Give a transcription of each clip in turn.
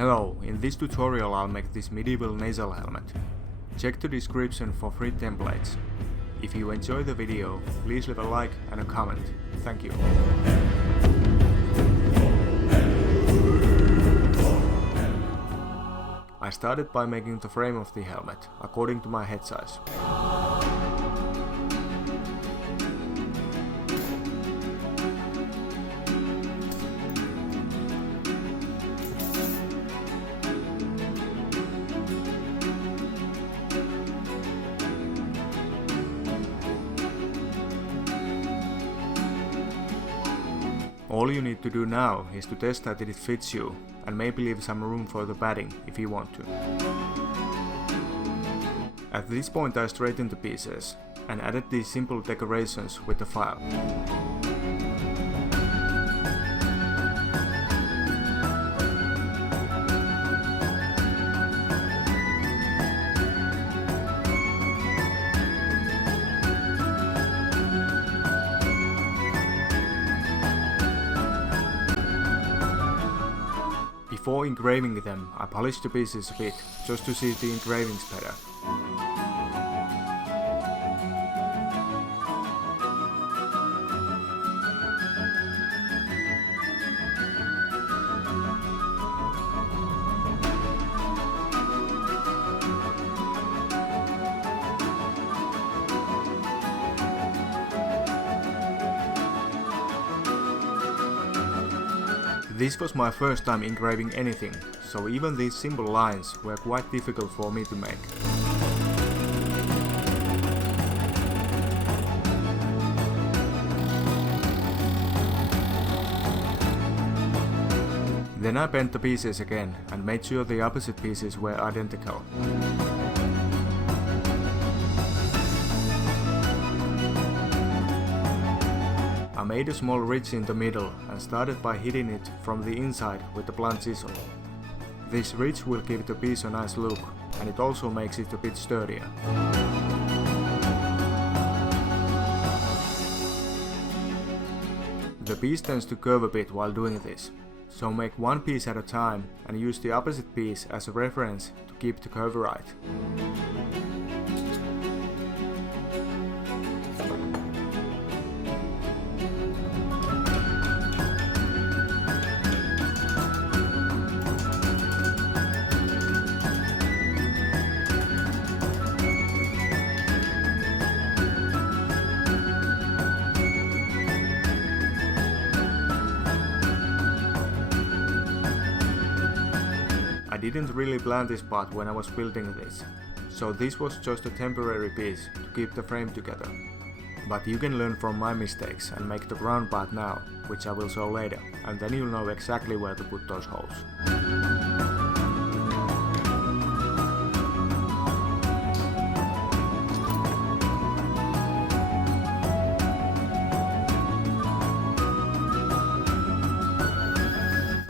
Hello, in this tutorial I'll make this medieval nasal helmet. Check the description for free templates. If you enjoy the video, please leave a like and a comment. Thank you. I started by making the frame of the helmet, according to my head size. All you need to do now is to test that it fits you, and maybe leave some room for the padding if you want to. At this point I straightened the pieces, and added these simple decorations with the file. Before engraving them, I polished the pieces a bit, just to see the engravings better. This was my first time engraving anything, so even these simple lines were quite difficult for me to make. Then I bent the pieces again and made sure the opposite pieces were identical. I made a small ridge in the middle and started by hitting it from the inside with the blunt chisel. This ridge will give the piece a nice look, and it also makes it a bit sturdier. The piece tends to curve a bit while doing this, so make one piece at a time and use the opposite piece as a reference to keep the curve right. I didn't really plan this part when I was building this, so this was just a temporary piece to keep the frame together. But you can learn from my mistakes and make the ground part now, which I will show later, and then you'll know exactly where to put those holes.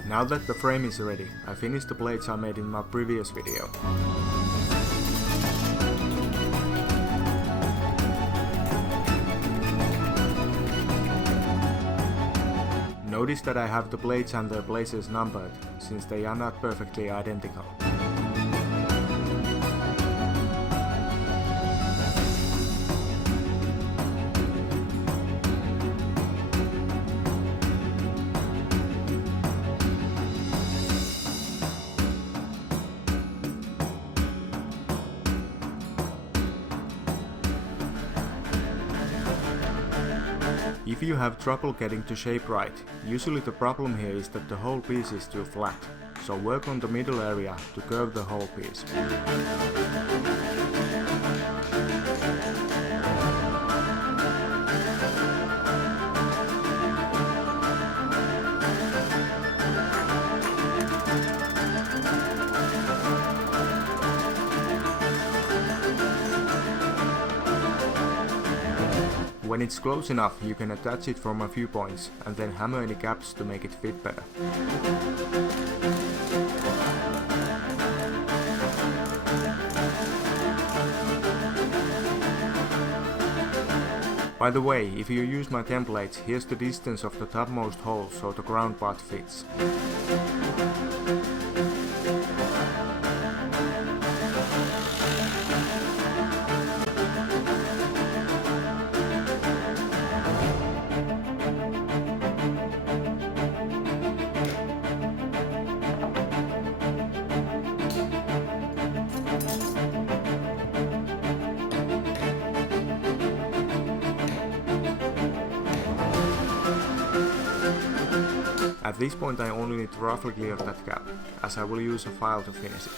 Now that the frame is ready, I finished the plates I made in my previous video. Notice that I have the plates and their places numbered, since they are not perfectly identical. If you have trouble getting the shape right, usually the problem here is that the whole piece is too flat, so work on the middle area to curve the whole piece. When it's close enough, you can attach it from a few points and then hammer any gaps to make it fit better. By the way, if you use my templates, here's the distance of the topmost hole so the ground part fits. this point I only need to roughly clear that gap, as I will use a file to finish it.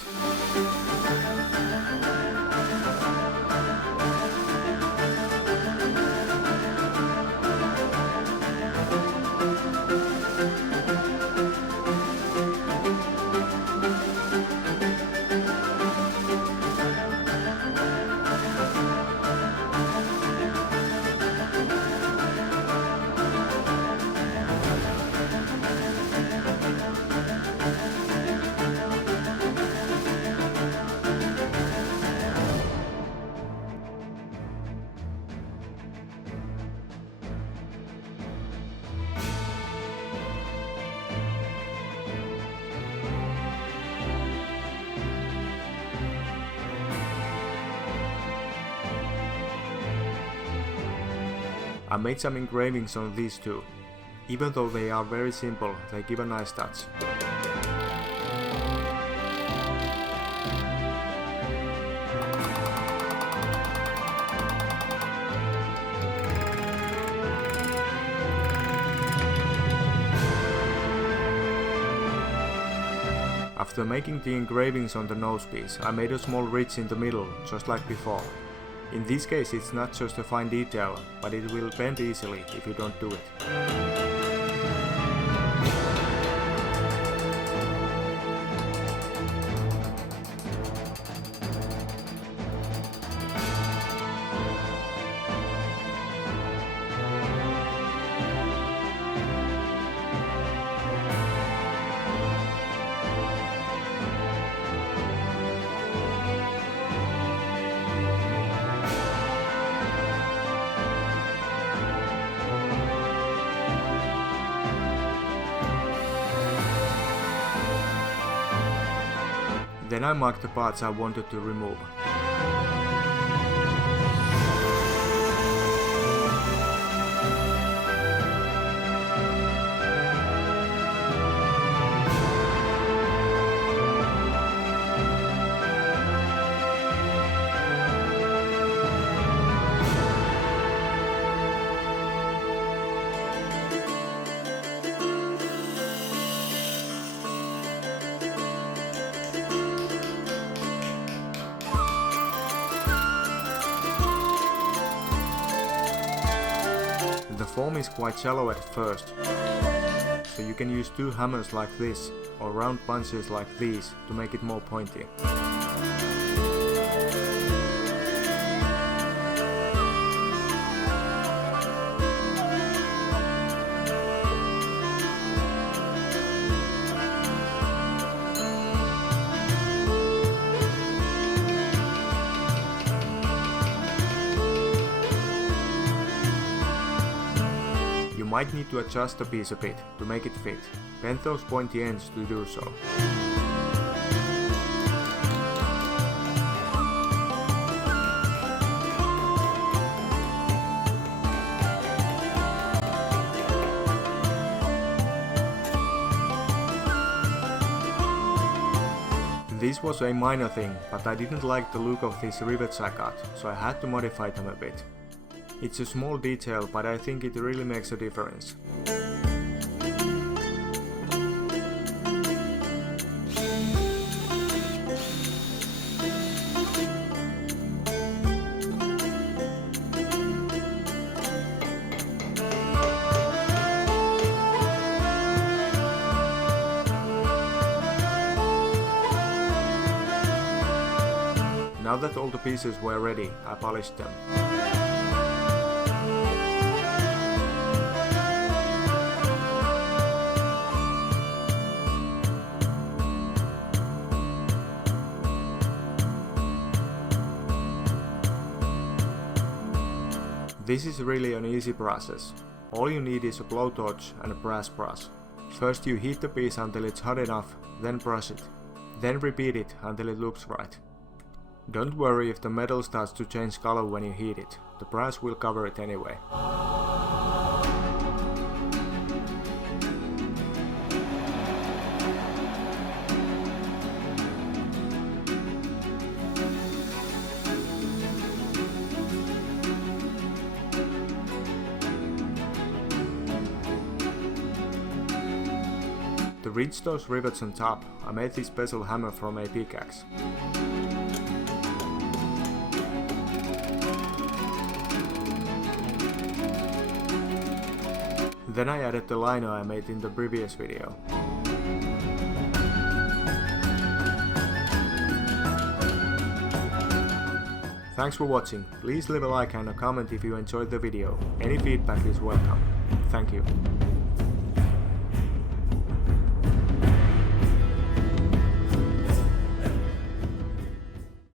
I made some engravings on these too. Even though they are very simple, they give a nice touch. After making the engravings on the nosepiece, I made a small ridge in the middle, just like before. In this case it's not just a fine detail, but it will bend easily if you don't do it. Then I marked the parts I wanted to remove. The form is quite shallow at first, so you can use two hammers like this or round punches like these to make it more pointy. You might need to adjust the piece a bit to make it fit. Bend those pointy ends to do so. This was a minor thing, but I didn't like the look of these rivets I got, so I had to modify them a bit. It's a small detail, but I think it really makes a difference. Now that all the pieces were ready, I polished them. This is really an easy process. All you need is a blowtorch and a brass brush. First you heat the piece until it's hot enough, then brush it. Then repeat it until it looks right. Don't worry if the metal starts to change color when you heat it, the brush will cover it anyway. To reach those rivets on top, I made this special hammer from a pickaxe. Then I added the liner I made in the previous video. Thanks for watching, please leave a like and a comment if you enjoyed the video, any feedback is welcome. Thank you.